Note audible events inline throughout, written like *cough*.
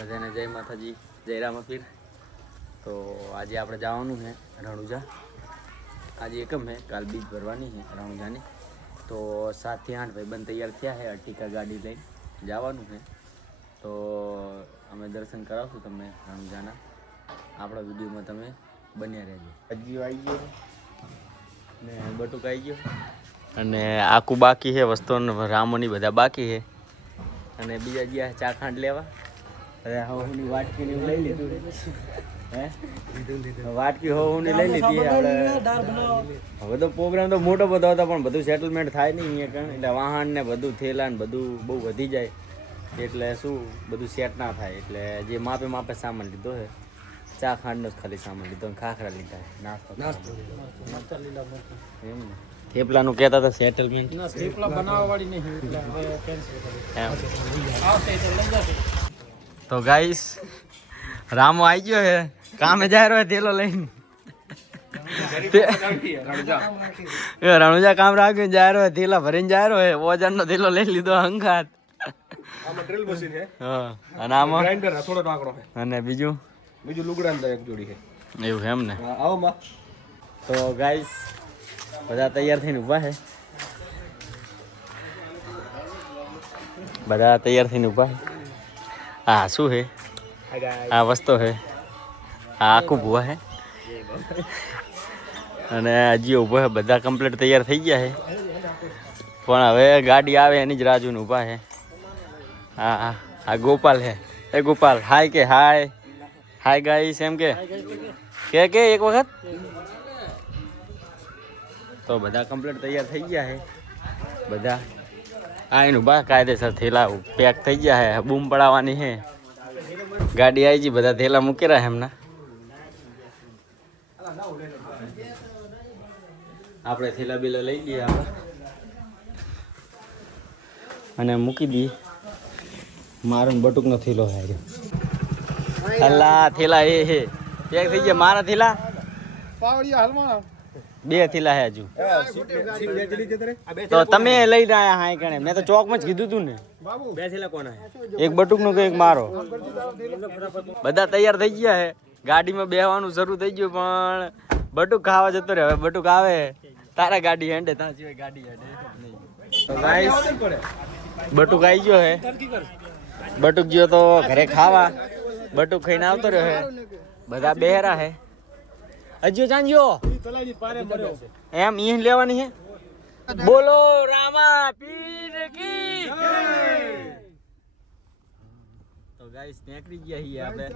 બધાને જય માતાજી જય રામ અપીર તો આજે આપણે જવાનું છે રણુજા. આજે એકમ છે કાલ બીજ ભરવાની છે રણુજાની. તો સાતથી આઠ ભાઈબંધ તૈયાર થયા છે અર્ટિકા ગાડી લઈને જવાનું છે. તો અમે દર્શન કરાવશું તમને રણુજાના. આપણા વિડીયોમાં તમે બન્યા રહેજો. અજીઓ આવી ગયો. ને બટુક આવી ગયો. અને આખું બાકી છે વસ્તુઓને રામોની બધા બાકી છે. અને બીજા ગયા ચા ખાંડ લેવા. અરે હોની વાટકી ને લઈ લીધું. હે? વાટકી હોની લઈ લીધી આપણે. હવે તો પ્રોગ્રામ તો મોટો બધો હતો પણ બધું સેટલમેન્ટ થાય નહીં અહીંયા કારણ એટલે વાહન ને બધું થેલા ને બધું બહુ વધી જાય. એટલે શું બધું સેટ ના થાય. એટલે જે માપે માપે સામાન લીધો છે ચા ખાંડનો જ ખાલી સામાન લીધો ખાખરા લીધા. નાસ્તો નાસ્તો. એમ ને. થેપલાનું કહેતા હતા સેટલમેન્ટ તો ગાઈસ રામો આવી ગયો હે કામે જાય રહ્યો તેલો લઈને. રણુજા કામ રાખ્યું જાય રહ્યો થેલા ભરીને જાય રહ્યો વજન નો થેલો લઈ લીધો અંગાત આમાં ડ્રિલ મશીન છે. હા અને બીજું? બીજું લુગડા એક જોડી છે. એવું એમ ને? આવો માં. તો ગાઈસ બધા તૈયાર થઈને ઊભા છે. બધા તૈયાર થઈને ઊભા છે. હા? શું છે આ વસ્તુ છે આ આખું ભૂવા છે અને હજી ઊભો છે બધા કમ્પ્લીટ તૈયાર થઈ ગયા છે પણ હવે ગાડી આવે એની જ રાહ ઊભા છે હા. હા આ ગોપાલ છે એ ગોપાલ હાય કે હાય હાય ગાઈસ એમ કે? કે કે એક વખત? તો બધા કમ્પ્લીટ તૈયાર થઈ ગયા છે બધા આ એનું બા કાયદેસર થેલા પેક થઈ ગયા છે બૂમ પડાવવાની છે ગાડી આવી ગઈ બધા થેલા મૂકી એમના આપણે થેલા બેલા લઈ લઈએ અને મૂકી દઈએ મારો બટુકનો થેલો છે અલ્લા, થેલા એ હે. પેક થઈ ગયા મારા થેલા? પાવડિયા હાલમાં બેથી હે હજુ. તો તમે લઈ રહ્યા હા કણે મેં તો ચોકમાં જ કીધું તું ને. બે થેલા કોના એક બટુકનું એક મારો. બધા તૈયાર થઈ ગયા હે. ગાડીમાં બેહવાનું શરૂ થઈ ગયું પણ બટુક ખાવા જતો રહે હવે બટુક આવે. તારા ગાડી હેંડે તારા સિવાય ગાડી હેંડે. બટુક આવી ગયો હે. બટુક ગયો તો ઘરે ખાવા. બટુક ખાઈને આવતો રહ્યો હે. બધા બેહરા હે. હજુ જાનજો એમ ઈ લેવાની છે બોલો, રામા, પીર કી? તો ગાઈસ નીકળી ગયા છીએ આપણે.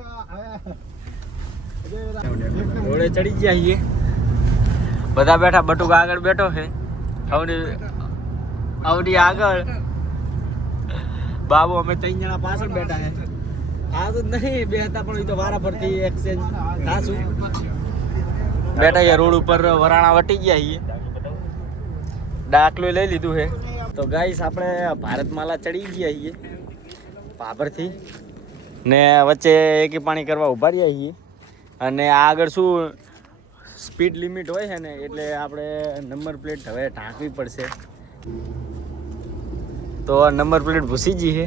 ઘોડે ચડી ગયા છીએ. બધા બેઠા, બટુક આગળ બેઠો છે. અવડી અવડી આગળ. બાબુ, અમે ત્રણ જણા પાછળ બેઠા છે. આ તો નહીં, બે હતા, પણ એ તો વારા ફરતી એક્સચેન્જ થાશું બેઠા અહીંયા રોડ ઉપર વરાણા વટી ગયા છીએ. ડાકલું લઈ લીધું છે. તો ગાઈસ આપણે ભારતમાલા ચડી ગયા છીએ પાભરથી ને વચ્ચે એકી પાણી કરવા ઊભા રહ્યા છીએ. અને આ આગળ શું સ્પીડ લિમિટ હોય છે ને એટલે આપણે નંબર પ્લેટ હવે ઢાંકવી પડશે. તો નંબર પ્લેટ ભૂસી ગઈ છે.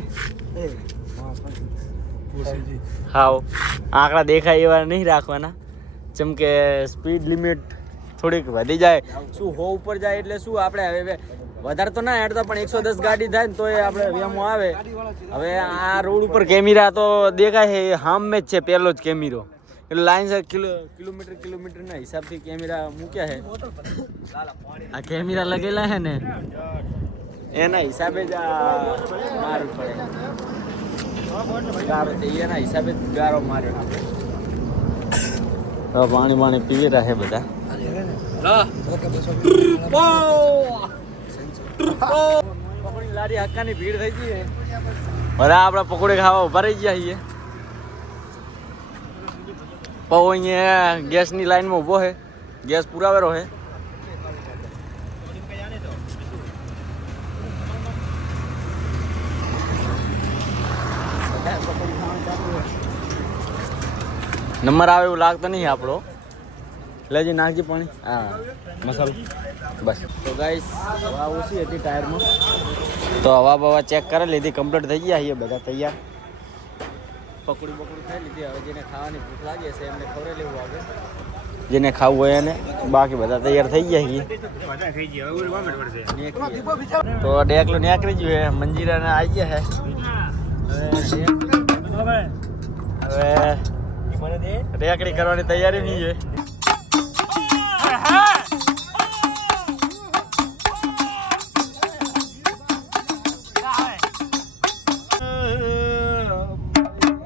હાવ. આંકડા દેખાય એવા નહીં રાખવાના. જેમ કે સ્પીડ લિમિટ થોડીક વધી જાય. શું હો ઉપર જાય એટલે શું આપણે હવે વધારે તો ના હેડતા, પણ એકસો દસ ગાડી થાય ને તો એ આપણે વેમો આવે. હવે આ રોડ ઉપર કેમેરા તો દેખાય છે હામે જ છે પહેલો જ કેમેરો. એટલે લાઈન કિલો કિલોમીટર કિલોમીટરના હિસાબથી કેમેરા મૂક્યા છે. આ કેમેરા લગેલા છે ને, એના હિસાબે જ આ મારવું પડે. એના હિસાબે જ ગારો માર્યો આપણે પાણી પાણી પીવી રહ્યા છે બધા. લારી હક્કાની ભીડ થઈ ગઈ બધા આપણે પકોડી ખાવા ઊભા રહી ગયા છીએ. પૌ અહીંયા ગેસની લાઈનમાં ઊભો છે. ગેસ પુરાવેલો છે. નંબર આવે એવું લાગતો નહીં આપણો. લેજી નાખજે પાણી. હા. મસાલો. બસ. તો ગાઈસ હવા ઓછી હતી ટાયરમાં. તો હવા બવા ચેક કરી લીધી કમ્પ્લીટ થઈ ગયા છીએ બધા તૈયાર. પકડી પકડી ખાઈ લીધી. હવે જેને ખાવાની ભૂખ લાગે છે એમને ખવરે લેવું આગળ. જેને ખાવું હોય એને. બાકી બધા તૈયાર થઈ ગયા છીએ તો ડેકલો નીકળી ગયું હે. મંજીરા આવી ગયા હે. હવે. હવે રેકડી કરવાની તૈયારી નહીં છે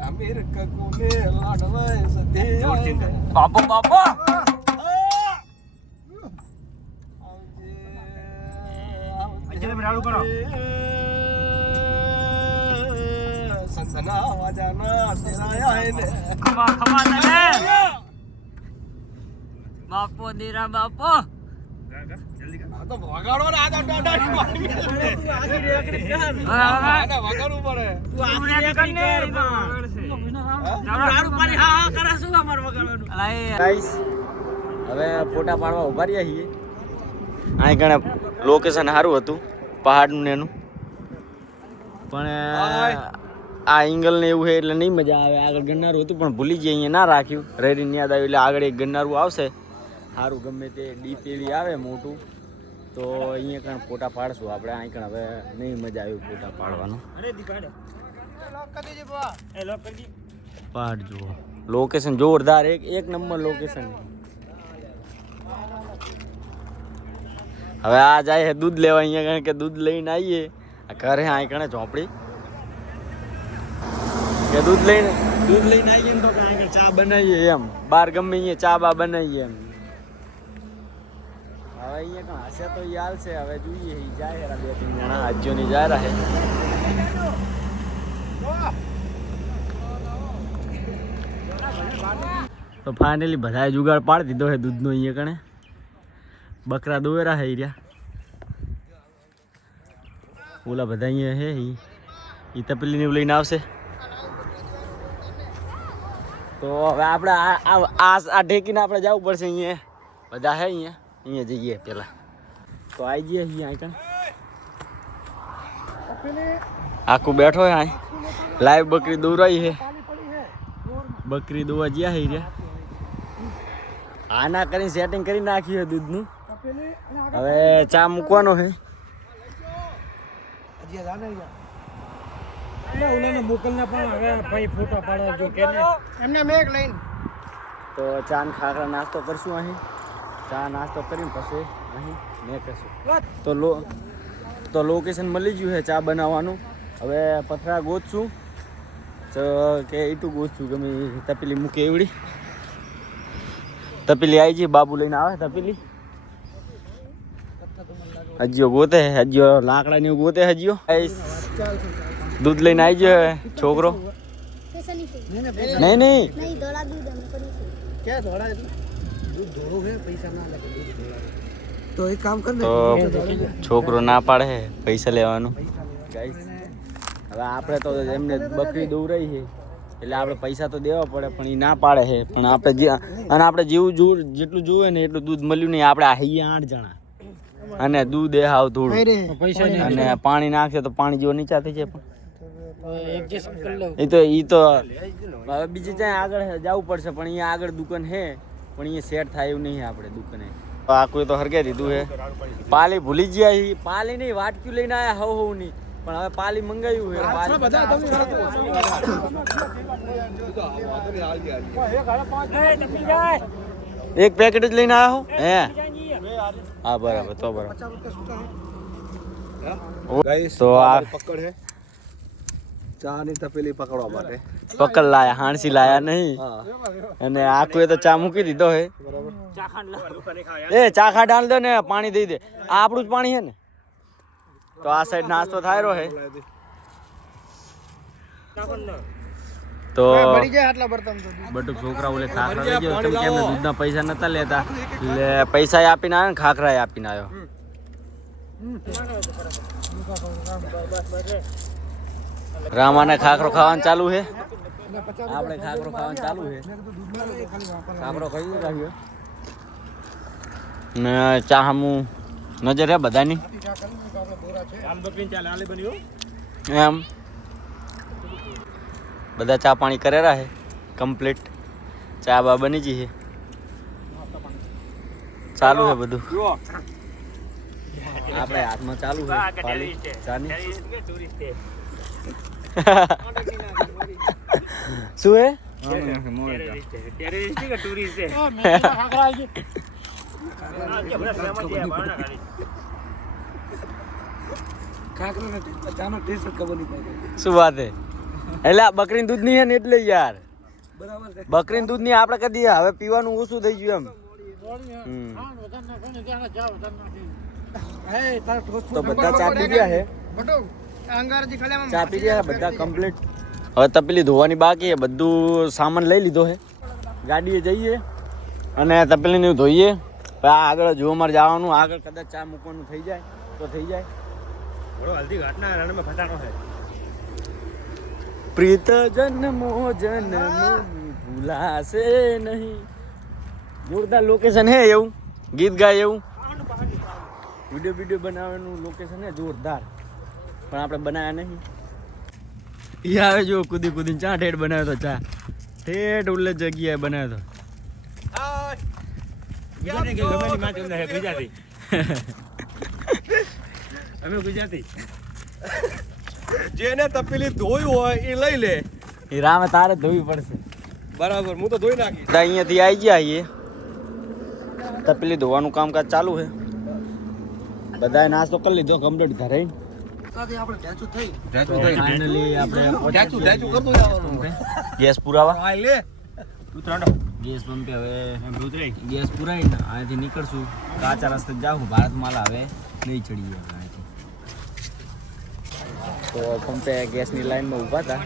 અમીર કકુને લાડવાય સધે બાપો બાપો બાપો, દીરા બાપો. તો વગાડો ને હવે ફોટા પાડવા ઊભા રહ્યા છીએ. અહીં કણે લોકેશન સારું હતું, પહાડનું ને એનું. પણ આ એંગલ ને એવું છે એટલે નહીં મજા આવે. આગળ ગન્નારું હતું પણ ભૂલી જઈએ અહીંયા ના રાખ્યું. રેડીને યાદ આવ્યું એટલે આગળ એક ગન્નારું આવશે. સારું ગમે તે ડીપ એવી આવે મોટું તો અહીંયા કણ ફોટા પાડશું આપણે. અહીં કણ હવે નહીં મજા આવી ફોટા પાડવાનો. પાડજો. લોકેશન જોરદાર એક એક નંબર લોકેશન હવે આ જાય દૂધ લેવા અહીંયા કારણ કે દૂધ લઈને આવીએ. આ ઘરે આ કણે ઝોપડી. કે દૂધ લઈને? દૂધ લઈને આવીએ ને તો કે આગળ ચા બનાવીએ એમ. બહાર ગમે અહીંયા ચા બા બનાવીએ એમ. હવે અહીંયા કાં હશે તો ઈ હાલશે હવે જોઈએ એ જાય હેરા બે ત્રણ જણા. આજ્યોની જાય રહે તો ફાઇનલી બધાએ જુગાડ પાડી દીધો છે દૂધનો અહીંયા કણે. બકરા દોવેરા હે રહ્યા. ઓલા બધા અહીંયા હે એ ઈ તપેલીને લઈને આવશે. તો હવે આપણે આ આ ઢેકીને આપણે જવું પડશે અહીંયા. બધા હે અહીંયા? અહીંયા જઈએ પેલા તો આવી જઈએ અહીંયા આગળ. આખું બેઠો હે લાઈવ બકરી દોરાઈ હે. બકરી દોવા જ્યાં હે રહ્યા. આના કરીને સેટિંગ કરી નાખ્યું છે દૂધનું. હવે ચા મૂકવાનો છે તો ચા ને ખાખરા નાસ્તો કરશું અહીં. ચા નાસ્તો કરીને પછી અહીં મેં કરશું. તો લો તો લોકેશન મળી ગયું છે ચા બનાવવાનું. હવે પથરા ગોતશું. તો કે એટલું ગોતશું ગમે તપેલી મૂકે એવડી તપેલી આવી જઈ બાબુ લઈને આવે તપેલી. હજીઓ ગોતે હે હજીઓ લાકડા ને એવું ગોતે હજીઓ. દૂધ લઈને આવી ગયો છોકરો? નહીં નહીં. તો એક કામ કર છોકરો ના પાડે છે પૈસા લેવાનું. હવે આપણે તો એમને બકરી દોરાઈ છે એટલે આપણે પૈસા તો દેવા પડે પણ એ ના પાડે છે પણ આપણે અને આપણે જેવું જોવું જેટલું જોવે ને એટલું દૂધ મળ્યું નહીં. આપણે અહીંયા આઠ જણા. અને દૂધ એ હાવ થોડું અને પાણી નાખશે તો પાણી જેવો નીચા થઈ જાય પણ. એ તો એ તો હવે. બીજી ત્યાં આગળ જવું પડશે પણ અહીંયા આગળ દુકાન છે પણ અહીંયા સેટ થાય એવું નહીં આપણે દુકાને. આ કોઈ તો હરકે દીધું છે પાલી ભૂલી ગયા છે પાલી નહીં વાટક્યું લઈને આયા હવ હવ નહીં પણ હવે પાલી મંગાવ્યું છે પાલી એક પેકેટ જ લઈને આવ્યા હો? હે? હા બરાબર તો બરાબર. તો આ પકડ હે. ચા ની તપેલી પકડવા માટે. પકડ લાયા હાણસી લાયા નહીં. અને આખું એ તો ચા મૂકી દીધો હે. એ ચા ખા દો ને પાણી દઈ દે. આ આપણું જ પાણી હે ને. તો આ સાઈડ નાસ્તો થાય રહ્યો હે. તો બટુક છોકરા ઓલે ખાખરા લઈ ગયો. કેમ કે એમને દૂધના પૈસા નતા લેતા. એટલે પૈસા આપીને આવ્યો ને ખાખરા આપીને આવ્યો. રામાને ખાખરો ખાવાનું ચાલુ છે આપણે ખાખરો ખાવાનું ચાલુ છે ખાખરો ખાઈ રાખ્યો ને ચા હમું નજર હે બધાની એમ બધા ચા પાણી કરેલા છે કમ્પ્લીટ ચા બા બની ગઈ છે ચાલુ છે બધું. આપણે હાથમાં ચાલુ છે પાલી ચાની. શું હે વાત હે? એટલે બકરી દૂધ નહીં હે ને એટલે યાર. બકરી દૂધની આપડે કદી હવે પીવાનું ઓછું થઈ ગયું એમ. તો બધા ચા પી ગયા છે ચા પી ગયા બધા કમ્પ્લીટ હવે તપેલી ધોવાની બાકી છે બધું સામાન લઈ લીધો છે. ગાડીએ જઈએ અને તપેલીને ધોઈએ. આ આગળ જો મારે જવાનું આગળ કદાચ ચા મૂકવાનું થઈ જાય તો થઈ જાય. હલ્દી ઘાટના રણમાં ફટાણો છે. પ્રીત જન્મો જન્મ ભૂલાશે નહીં. જોરદાર લોકેશન હે એવું. ગીત ગાય એવું. વીડિયો વીડિયો બનાવવાનું લોકેશન હે જોરદાર. પણ આપણે બનાવ્યા નહીં. ઈ આવે જો કૂદી કૂદીને ચા ઠેઠ બનાવ્યો તો ચા. ઠેઠ ઉલ્લે જગ્યાએ બનાવ્યો તો. *laughs* અમે ગુજરાતી. જેને તપેલી ધોયું હોય એ લઈ લે. એ રામે તારે ધોવી પડશે. બરાબર હું તો ધોઈ નાખી બધા અહીંયાથી આવી ગયા એ તપેલી ધોવાનું કામકાજ ચાલુ છે. બધાએ નાસ્તો કરી લીધો કમ્પ્લીટ ઘરે ગેસ પુરાવા? લે. ગેસ પંપે હવે ગેસ પુરાઈને અહીંથી નીકળશું. કાચા રસ્તે જાઉં. ભારત માલા હવે નહીં ચડીએ તો પંપે ગેસની લાઈનમાં ઊભા હતા.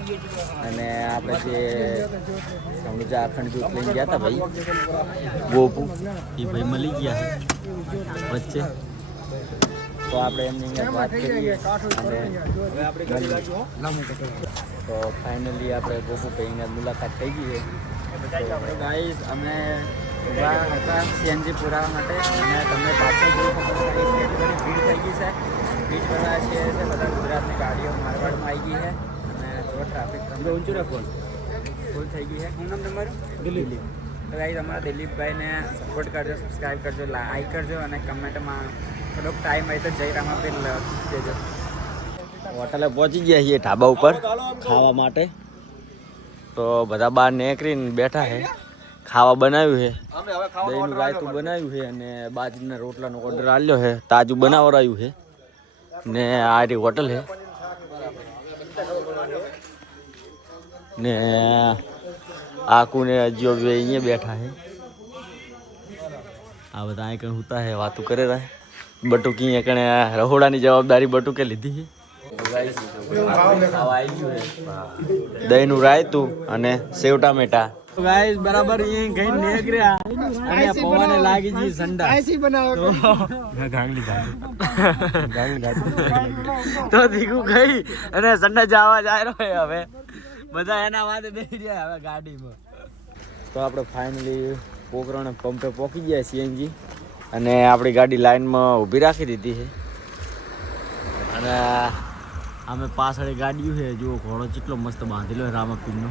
અને આપણે જે અખંડ દૂધ લઈને ગયા હતા ભાઈ ગોપુ એ ભાઈ મળી ગયા વચ્ચે. તો આપણે એમની અહીંયા વાત કરીએ. અને તો ફાઇનલી આપણે ગોપુ ભાઈની મુલાકાત થઈ ગઈ છે. તો ગાઈઝ અમે ઊભા હતા સીએનજી પુરાવા માટે અને તમને પાછળ જોઈ શકો છો ગાઈઝ કેટલી બધી ભીડ થઈ ગઈ છે. ભીડ બધા છે છે બધા ગુજરાતની ગાડીઓ મારવાડમાં આવી ગઈ છે. અને જો ટ્રાફિક તમને ઊંચું રાખો. ફૂલ થઈ ગઈ છે. શું નામ તમારું? દિલીપ. તો ગાઈઝ અમારા દિલીપભાઈને સપોર્ટ કરજો સબસ્ક્રાઈબ કરજો લાઈક કરજો અને કમેન્ટમાં થોડોક ટાઈમ હોય તો જયરામ રામાપીર દેજો હોટલે પહોંચી ગયા છીએ ઢાબા ઉપર ખાવા માટે. તો બધા બહાર નીકળીને બેઠા છે. ખાવા બનાવ્યું છે. દહીંનું રાયતું બનાવ્યું છે અને બાજરીના રોટલાનો ઓર્ડર આલ્યો છે. તાજું બનાવરાયું છે. ને આ રી હોટલ છે. ને આકુ ને અજીઓ અહીંયા બેઠા છે. આ બધા અહીં કઈ હુતા હે વાતું કરે રહે બટુકી અહીંયા કણે રહોડાની જવાબદારી બટુકે લીધી દહીંનું રાયતું અને સેવ ટામેટા. ગાઈસ બરાબર એ ગઈ નીકળ્યા અને પવને લાગી જી સંડા આઈસી બનાવો તો દીકુ ગઈ અને સંડા જવા જાય રહ્યો હવે. બધા એના વાતે બેસી રહ્યા હવે ગાડીમાં. તો આપણે ફાઇનલી પોકરણ પંપે પોકી ગયા સીએનજી અને આપણી ગાડી લાઈનમાં ઊભી રાખી દીધી છે. અને અમે પાછળ ગાડીઓ છે, જુઓ ઘોડો કેટલો મસ્ત બાંધેલો રામાપીરનો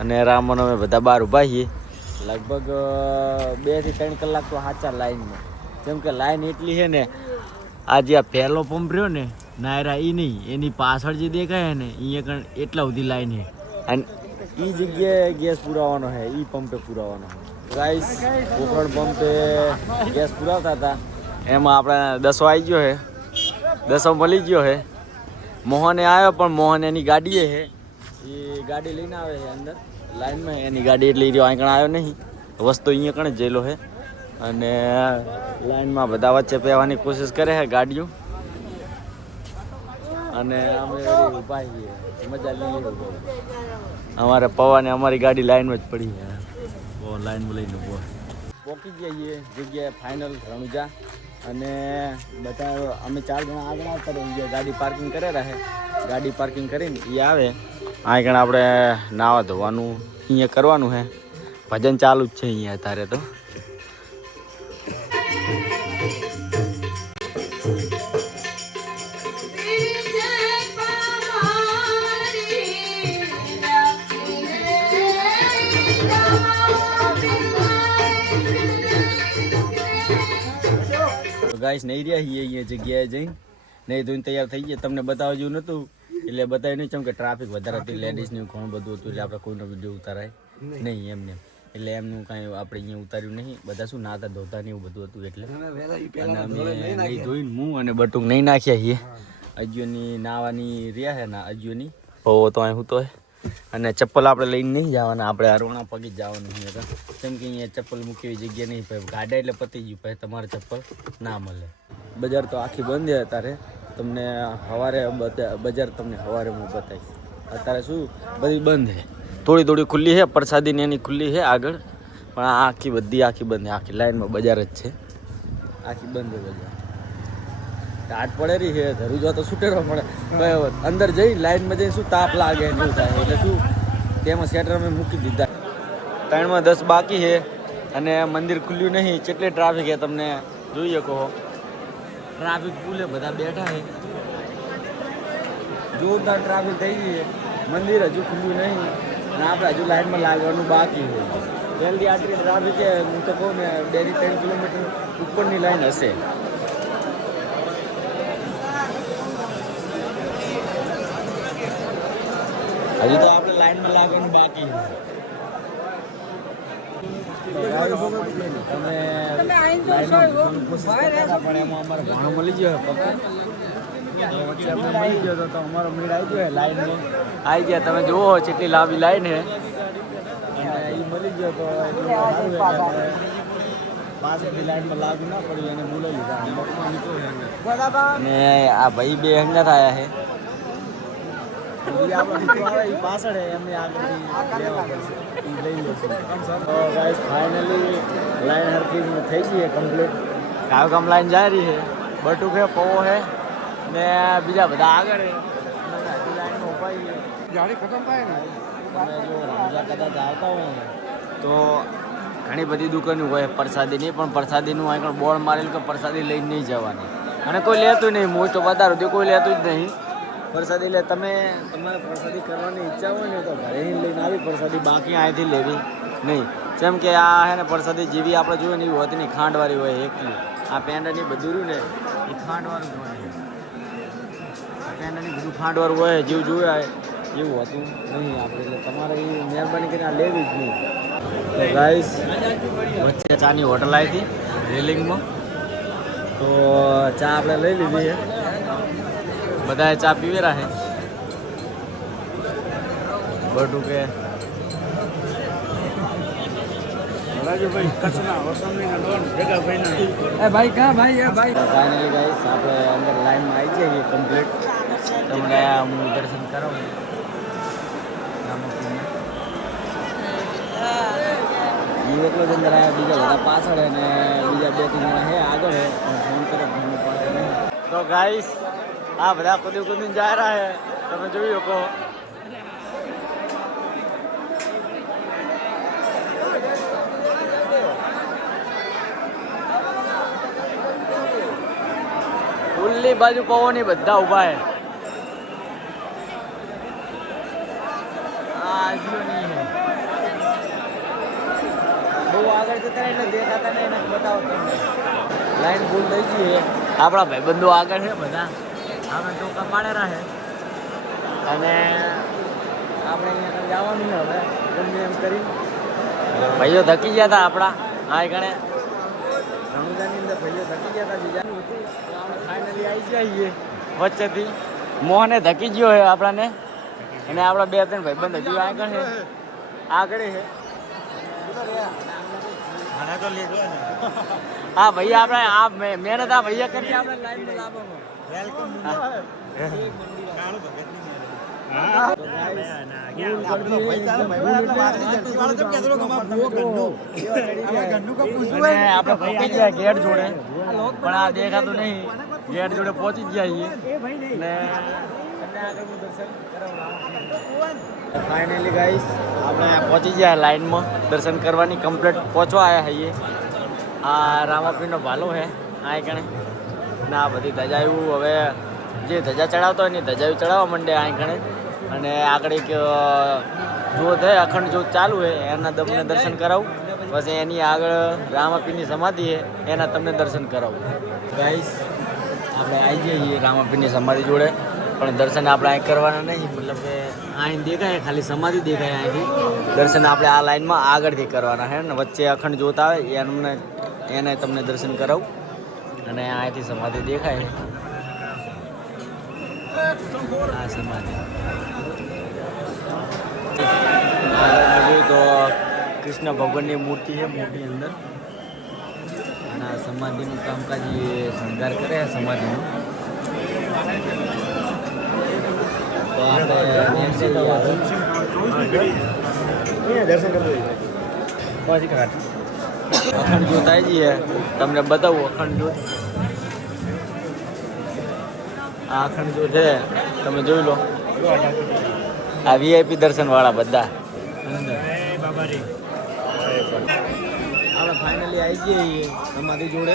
અને રામન અમે બધા બહાર ઊભા છીએ. લગભગ બેથી ત્રણ કલાક તો સાચા લાઈનમાં. જેમ કે લાઈન એટલી છે ને, આ જે આ પહેલો પંપ રહ્યો ને, નાયરા એ નહીં, એની પાછળ જે દેખાય ને અહીંયા કણ એટલા સુધી લાઈન છે. અને એ જગ્યાએ ગેસ પુરાવાનો છે એ પંપે પુરાવાનો છે. ગાઈસ પોખરણ પંપે ગેસ પુરાવતા હતા. એમાં આપણે દસો આવી ગયો છે દસો મળી ગયો છે મોહને આવ્યો પણ મોહન એની ગાડીએ છે એ ગાડી લઈને આવે છે અંદર. લાઈનમાં એની ગાડી એટલે રહ્યો અહીં આવ્યો નહીં. વસ્તુ અહીંયા કણ જેલો છે અને લાઈનમાં બધા વચ્ચે પહેવાની કોશિશ કરે છે ગાડીઓ. અને અમે ઊભા છીએ મજા લઈએ. અમારે પવાને અમારી ગાડી લાઈનમાં જ પડી છે બહુ લાઈનમાં લઈને ઊભો પહોંચી છીએ જગ્યાએ ફાઇનલ રણુજા. અને બધા અમે ચાર જણા આગળ આવતા રહીએ. ગાડી પાર્કિંગ કરે રહે ગાડી પાર્કિંગ કરીને એ આવે. આગળ આપણે નાવા ધોવાનું, અહીંયા કરવાનું છે. ભજન ચાલુ જ છે અહીંયા અત્યારે તો. ગાઈસ નહીં રહ્યા છીએ અહીંયા જગ્યાએ જઈને. નહીં ધોઈને તૈયાર થઈ ગયા. તમને બતાવવા નહોતું. એટલે બતાવી નહીં ચમ કે ટ્રાફિક વધારે હતી લેડીઝનું ઘણું બધું હતું એટલે આપણે કોઈનો વીડિયો ઉતારાય નહીં. એમને એટલે એમનું કાંઈ આપણે અહીંયા ઉતાર્યું નહીં. બધા શું નાતા ધોતા ને એવું બધું હતું એટલે. અને અમે નહીં ધોઈને હું અને બટુક નહીં નાખ્યા છીએ. અજ્યોની નાવાની રહ્યા છે ના અજ્યોની? પવો તો અહીં હું તો હે. અને ચપ્પલ આપણે લઈને નહીં જવાના, આપણે અરુણા પગી જ જવાનું છે. કેમ કે અહીંયા ચપ્પલ મૂકી એવી જગ્યા નહીં ભાઈ. ગાડા એટલે પતી ગયું ભાઈ, તમારે ચપ્પલ ના મળે. બજાર તો આખી બંધ છે અત્યારે. તમને સવારે બજાર તમને સવારે હું બતાવીશ. અત્યારે શું? બધી બંધ છે. થોડી થોડી ખુલ્લી છે, પ્રસાદીની એની ખુલ્લી છે આગળ. પણ આ આખી બધી આખી બંધ આખી લાઈનમાં બજાર જ છે. આખી બંધ છે બજાર. ટાટ પડે રહી છે, ધરું જો તો મળે બરાબર અંદર જઈ લાઈનમાં જઈને શું તાપ લાગે એવું થાય. એટલે શું તેમાં શેટર અમે મૂકી દીધા. ત્રણમાં દસ બાકી છે અને મંદિર ખુલ્યું નહીં. કેટલી ટ્રાફિક છે તમને જોઈએ કહો ટ્રાફિક ફૂલે બધા બેઠા છે. જોરદાર ટ્રાફિક થઈ ગઈ છે. મંદિર હજુ ખુલ્યું નહીં અને આપણે હજુ લાઈનમાં લાગવાનું બાકી છે. જલ્દી આટલી ટ્રાફિક છે, હું તો કહું ને, બેથી ત્રણ કિલોમીટર ઉપરની લાઈન હશે. હજુ તો આપણે લાઈનમાં લાગવાનું બાકી પણ એમાં અમારે ભાણો મળી ગયો વચ્ચે મળી ગયો તો અમારો મેળ આવી ગયો લાઈનમાં આવી ગયા તમે જુઓ કેટલી લાંબી લાઈન હે અને એ મળી ગયો તો લાઈનમાં લાગુ ના પડ્યું એને બોલાવી અને નીકળ્યો અને આ ભાઈ બે હંગર થયા છે બીજા આપણા મિત્રો આવે એ પાછળ એમને લઈ લેશે. ફાઇનલી લાઈન હરકી થઈ ગઈ છે કમ્પ્લીટ કાવ કામ લાઈન જાય રહી છે બટુક છે પવો છે ને બીજા બધા આગળ લાઈનમાં ખતમ થાય ને? તમે જો રમઝા કદાચ આવતા હોય ને. તો ઘણી બધી દુકાનો હોય પ્રસાદીની પણ પ્રસાદીનું આગળ બોર્ડ મારેલું કે પ્રસાદી લઈને નહીં જવાની. અને કોઈ લેતું નહીં મોસ્ટ વધારે કોઈ લેતું જ નહીં. પ્રસાદી લે, તમે તમારે પ્રસાદી કરવાની ઈચ્છા હોય ને તો ઘરે લઈને આવી પ્રસાદી બાકી અહીંથી લેવી નહીં. જેમ કે આ હે ને પ્રસાદી જેવી આપણે જોઈએ ને એવી હોતી ખાંડવાળી હોય એકલી. આ પેંડાની બધું રહ્યું ને, એ ખાંડવાળું હોય. પેંડાની બધું ખાંડવાળું હોય, જેવું જોયા એવું હતું નહીં આપણે. એટલે તમારે એ મહેરબાની કરીને આ લેવી જ નહીં. તો ગાઈસ વચ્ચે ચાની હોટલ આવી હતી, રેલિંગમાં. તો ચા આપણે લઈ લીધી છે. બધાએ ચા પીવેરા છે બટું કે ભાઈ ભાઈ એ ભાઈ. ફાઇનલી ગાઈસ આપણે અંદર લાઈનમાં આવી જઈએ કમ્પ્લીટ તમને હું દર્શન કરાવું. એકલો જ અંદર આવ્યા બીજા બધા પાછળ અને બીજા બે ત્રણ જણા છે આગળ હે ફોન કરો તો ગાઈસ આ બધા કુદી કુદીને જા રહ્યા છે. તમે જોઈ શકો. ખુલ્લી બાજુ પવોની બધા ઊભા છે. બહુ આગળ જતા એટલે દેખાતા નહીં બતાવો તમને લાઈન ભૂલ થઈ ગઈ આપણા ભાઈબંધો આગળ છે બધા. આપણે ટોકા પાડેલા છે. અને આપણે અહીંયા જવાનું છે હવે. ગમે એમ કરી. ભાઈઓ થકી ગયા હતા આપણા. હા એ ગણે અંદર ભાઈઓ થકી ગયા હતા બીજાનું હતું. આપણે ફાઇનલી આવી જઈએ. વચ્ચેથી મોહને ધકી ગયો છે આપણાને. અને આપણા બે ત્રણ ભાઈબંધ હજુ આગળ છે. આગળ છે. હા ભાઈ આપણે આ મહે- મહેનત આ ભૈયા કરી. આપણે લાઈનમાં વેલકમ આપણે પહોંચી ગયા ગેટ જોડે. પણ આ દેખાતું નહીં. ગેટ જોડે પહોંચી ગયા છીએ. ને ફાઇનલી ગાઈસ આપણે પહોંચી ગયા લાઈનમાં. દર્શન કરવાની કમ્પ્લીટ પહોંચવા આવ્યા છીએ. આ રામાપીરનો ભાલો છે. આ કણે ના આ બધી ધજાયું હવે જે ધજા ચડાવતો હોય ને ધજાયું ચડાવવા માંડે આ કણે અને આગળ એક જોત હે અખંડ જોત ચાલુ હે એના તમને દર્શન કરાવું. પછી એની આગળ રામાપીરની સમાધિ હે એના તમને દર્શન કરાવું. ગાઈસ, આપણે આવી જઈએ રામાપીરની સમાધિ જોડે. પણ દર્શન આપણે અહીં કરવાના નહીં, મતલબ કે અહીં દેખાય, ખાલી સમાધિ દેખાય અહીંથી. દર્શન આપણે આ લાઈનમાં આગળથી કરવાના હે ને, વચ્ચે અખંડ જોત આવે એમને એને તમને દર્શન કરાવું. અને અહીંયાથી સમાધિ દેખાય. આ સમાધિ. જોઈએ તો કૃષ્ણ ભગવાનની મૂર્તિ છે મોટી અંદર. અને આ સમાધિનું કામકાજ એ શણગાર કરે છે સમાધિનું. તો આપણે જઈએ આગળ. અખંડ જ્યોત આવી જઈએ તમને બતાવું અખંડ જ્યોત આ અખંડ જ્યોત છે, તમે જોઈ લો. આ વીઆઈપી દર્શન વાળા બધા. આપણે ફાઇનલી આવી જઈએ તમારી જોડે.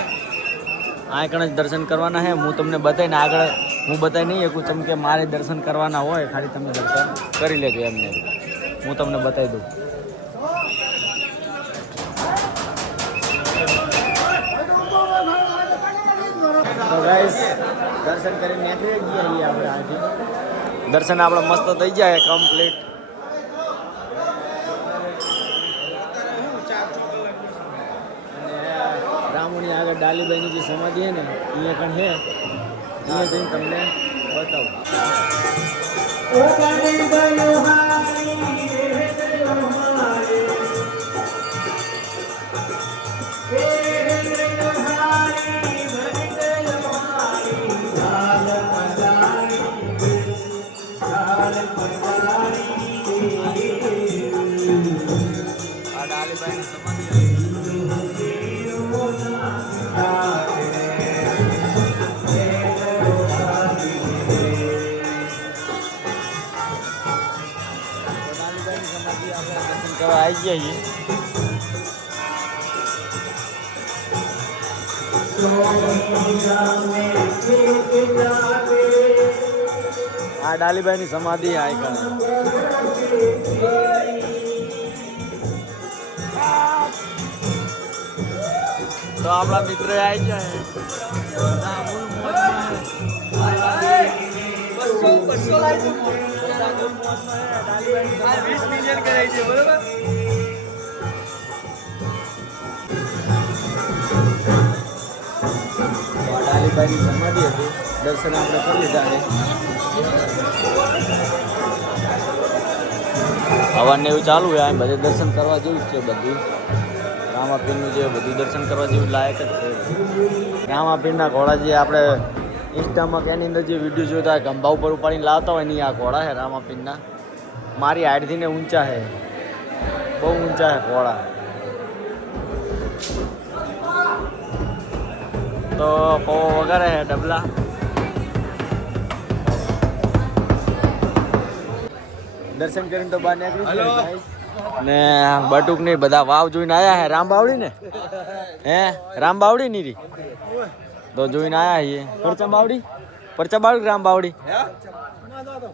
આ કણ જ દર્શન કરવાના છે હું તમને બતાવીને આગળ, હું બતાવી નહીં શકું કેમ કે મારે દર્શન કરવાના હોય, ખાલી તમે દર્શન કરી લેજો એમને. હું તમને બતાવી દઉં. તો ગાઈસ દર્શન કરીને નીકળી ગયા છીએ આપણે અહીંથી દર્શન આપણે મસ્ત થઈ જાય કમ્પ્લીટ રામુની આગળ ડાલીબાઈની જે સમાધિ છે ને અહીંયા પણ છે. અહીંયા જઈને તમને બતાવું. ગયા છીએ આ ડાલીબાઈની સમાધિ આ તો આપણા મિત્ર આવી જાય આ ફૂલ મોજમાં છે. તો આ સમાધિ હતી. દર્શન આપણે કરી લીધા છે. હવાને એવું ચાલુ હોય બધે દર્શન કરવા જેવું જ છે બધું. રામાપીરનું જે બધું દર્શન કરવા જેવું લાયક જ છે. રામાપીરના ઘોડા જે આપણે ઇન્સ્ટામાં કે એની અંદર જે વીડિયો જોતા હોય ખંભા ઉપર ઉપાડીને લાવતા હોય નહીં આ ઘોડા છે રામાપીરના. મારી હાઈટથી ઊંચા છે. બહુ ઊંચા છે ઘોડા. તો પૌ વગેરે હે ડબલા. દર્શન કરીને તો બહાર નીકળી ને બટુકની બધા વાવ જોઈને આયા હે રામબાવડી ને હે રામ બાવળી ની રી? તો જોઈને આયા હે પરચા બાવડી પરચા બાવડી રામ બાવડી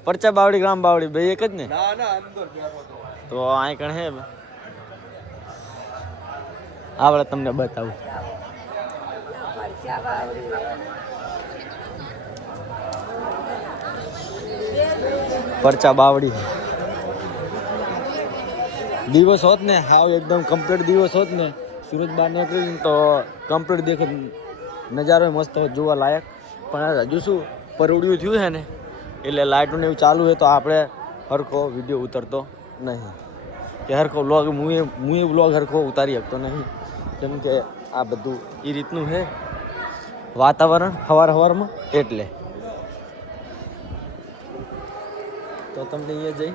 પરચા બાવડી રામ બાવળી? બે એક જ ને? તો. અહીં કણ હે? આવડે તમને બતાવું. પરચા બાવડી. દિવસ હોત ને હાવ એકદમ કમ્પ્લીટ દિવસ હોત ને સુરત બહાર નીકળી તો કમ્પ્લીટ દેખે નજારો મસ્ત હોત જોવા લાયક. પણ હજુ શું પરવડ્યું થયું છે ને, એટલે લાઇટનું એવું ચાલુ હોય તો આપણે હરખો વીડિયો ઉતરતો નહીં. કે હરખો વ્લોગ હું એ હું એ વ્લોગ હરખો ઉતારી શકતો નહીં. કેમ કે આ બધું એ રીતનું છે. વાતાવરણ હવાર હવારમાં એટલે. તો તમને અહીંયા જઈ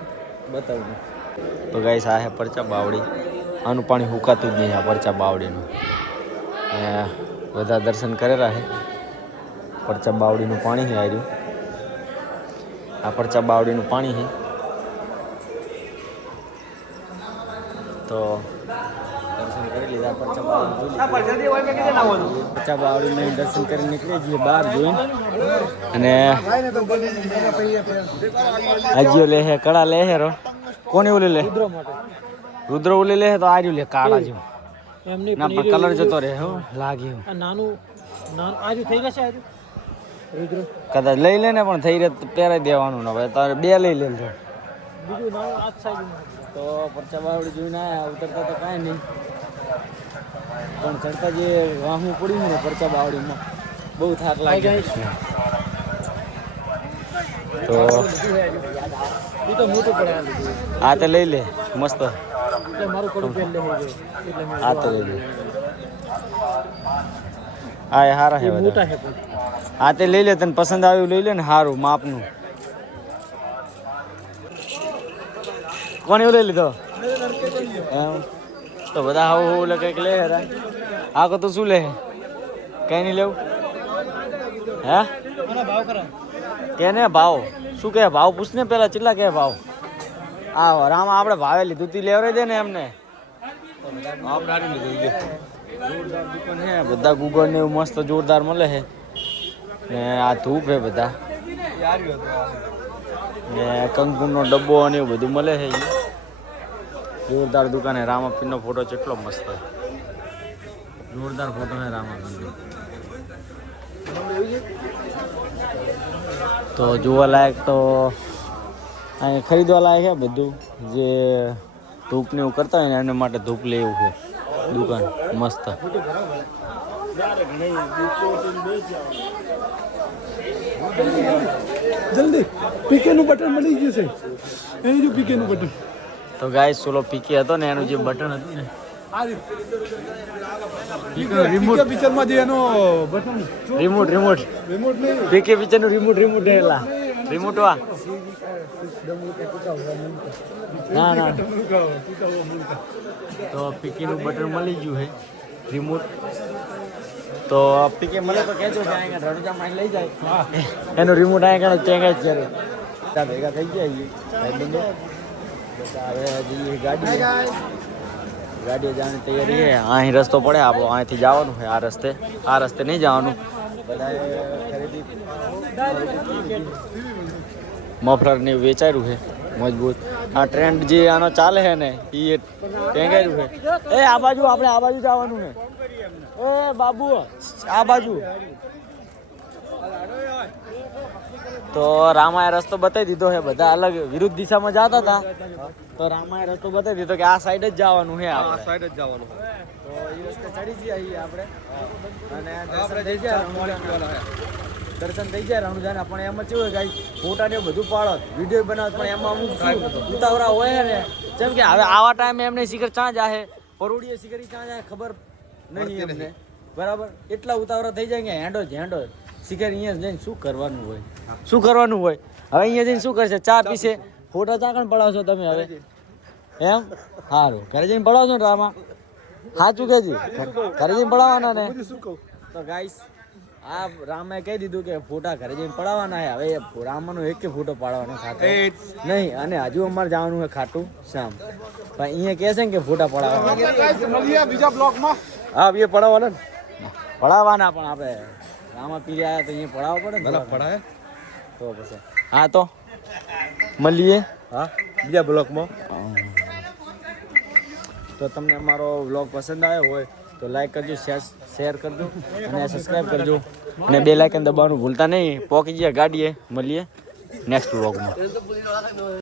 બતાવું. તો ગાઈસ આ હે પરચા બાવડી આનું પાણી હુકાતું જ નહીં આ પરચા બાવડીનું બધા દર્શન કરેલા છે પરચા બાવડીનું પાણી છે આર્યું. આ પરચા બાવડીનું પાણી છે તો દર્શન પરચા બાવડીને દર્શન કરી નીકળી જઈએ બહાર જોઈને. અને હજીઓ લે હે કડા લે હે રો. કોને ઓલી લે? રુદ્ર ઓલી લે તો આર્યું લે કાળા જેવું. ના પણ કલર જતો રહે હો લાગે નાનું નાનું આજુ થઈ જશે આજુ રુદ્ર. કદાચ લઈ લે ને પણ થઈ રહે પહેરાઈ દેવાનું ને હવે તારે બે લઈ લેજો. બીજું નાનું આજ સાઈઝ તો પરચા બાવડી જોઈને આવ્યા ઉતરતા તો કાંઈ નહીં. પણ ચડતા જે વાહું પડ્યું ને પરચા બાવડીમાં બહુ થાક લાગી. તો આ તો લઈ લે મસ્ત. આ તો લઈ લે. આ. એ હારા છે આ તે લઈ લે તને પસંદ આવ્યું લઈ લે ને સારું માપનું. કોને એવું લઈ લીધો. એમ? તો બધા આવું એટલે કંઈક લે આ કો તો શું લે? કઈ નહીં લેવું? હે? કેને ભાવ? શું કહે? ભાવ પૂછ ને પેલા, ચેટલા કહે ભાવ? આ રામ આપણે ભાવે લીધું તી લેવરાઈ દે ને એમને. બધા ગુગળ ને એવું મસ્ત જોરદાર મળે છે. ને આ ધૂપ છે બધા. ને કંકુનો ડબ્બો અને એવું બધું મળે છે. જોરદાર દુકાન છે રામાપીરનો ફોટો કેટલો મસ્ત છે જોરદાર ફોટો છે રામાપીરનો. તો જોવા લાયક તો અહીં ખરીદવા લાયક છે બધું. જે ધૂપ ને એવું કરતા હોય ને એના માટે ધૂપ લેવું છે દુકાન મસ્ત. જલ્દી પીકે નું બટન મળી છે. એની જો પીકે નું બટન. તો ગાય સોલો પીકે હતો ને એનું જે બટન હતું ને. રિમોટ પિક્ચરમાં જે એનો બટન રિમોટ રિમોટ રિમોટ નહીં. પીકે પિક્ચરનું રિમોટ રિમોટ રહેલા રિમોટ વા. ના ના. તો પીકેનું બટન મળી ગયું હે. રિમોટ તો પીકે મળે તો કહેજો કે અહીંયા રણુજા માં લઈ જાય. એનું રિમોટ અહીંયા ચેંગે જ કરે ભેગા થઈ. બધા. હવે ગાડી ગાડીએ. જવાની તૈયારી છે. અહીં રસ્તો પડે આપણો અહીંથી જવાનું છે આ રસ્તે આ રસ્તે નહીં જવાનું. બધાએ ને એવું વેચાયું છે. મજબૂત. આ ટ્રેન્ડ જે આનો ચાલે છે ને એ ટેંગાયું છે. એ આ બાજુ આપણે, આ બાજુ જવાનું ને એ બાબુ, આ બાજુ. તો રામાએ રસ્તો બતાવી દીધો છે બધા અલગ વિરુદ્ધ દિશામાં જતા હતા. તો રામાએ રસ્તો બતાવી દીધો કે આ સાઈડ જ જવાનું છે આ સાઈડ જ જવાનું તો એ રસ્તે ચડી જઈએ આપણે. અને દર્શન થઈ જાય. દર્શન થઈ જાય રણુજાના પણ એમાં કેવું હોય ગાઈ ફોટા ને બધું પાડો વીડિયો બનાવત પણ એમાં અમુક ઉતાવળા હોય ને. જેમ કે હવે આવા ટાઈમે એમને શિખર ચાં જાહે? પરોડીએ શિખર ચાં જાય ખબર નહીં એમને બરાબર? એટલા ઉતાવળા થઈ જાય કે હેન્ડો જ હેન્ડો જ. શિખર અહીંયા જઈને શું કરવાનું હોય? શું કરવાનું હોય? હવે અહીંયા જઈને શું કરશે? ચા પીશે? ફોટા ચાકણ પડાવશો તમે હવે? એમ? સારું ઘરે જઈને પડાવશો ને રામા? સાચું કહેજી ઘરે જઈને પડાવવાના ને? તો ગાઈસ આ રામે કહી દીધું કે ફોટા ઘરે જઈને પડાવવાના હવે રામાનો એક કે ફોટો પાડવાનો ખાતો નહીં અને હજુ અમારે જવાનું છે ખાટું શામ પણ અહીંયા કહે છે ને કે ફોટા પડાવવાના. બીજા બ્લોકમાં હા એ પડાવવાના ને? પડાવવાના પણ આપણે. રામા પીરે આવ્યા તો અહીંયા પડાવવા પડે ને પડાય. તો પછી. હા તો. મળીએ. હા બીજા બ્લોકમાં. તો તમને અમારો વ્લોગ પસંદ આવ્યો હોય તો લાઈક કરજો શેર કરજો અને સબસ્ક્રાઈબ કરજો. અને બે લાઇકન દબાવવાનું ભૂલતા નહીં. પોકી ગયા ગાડીએ. મળીએ નેક્સ્ટ વ્લોગમાં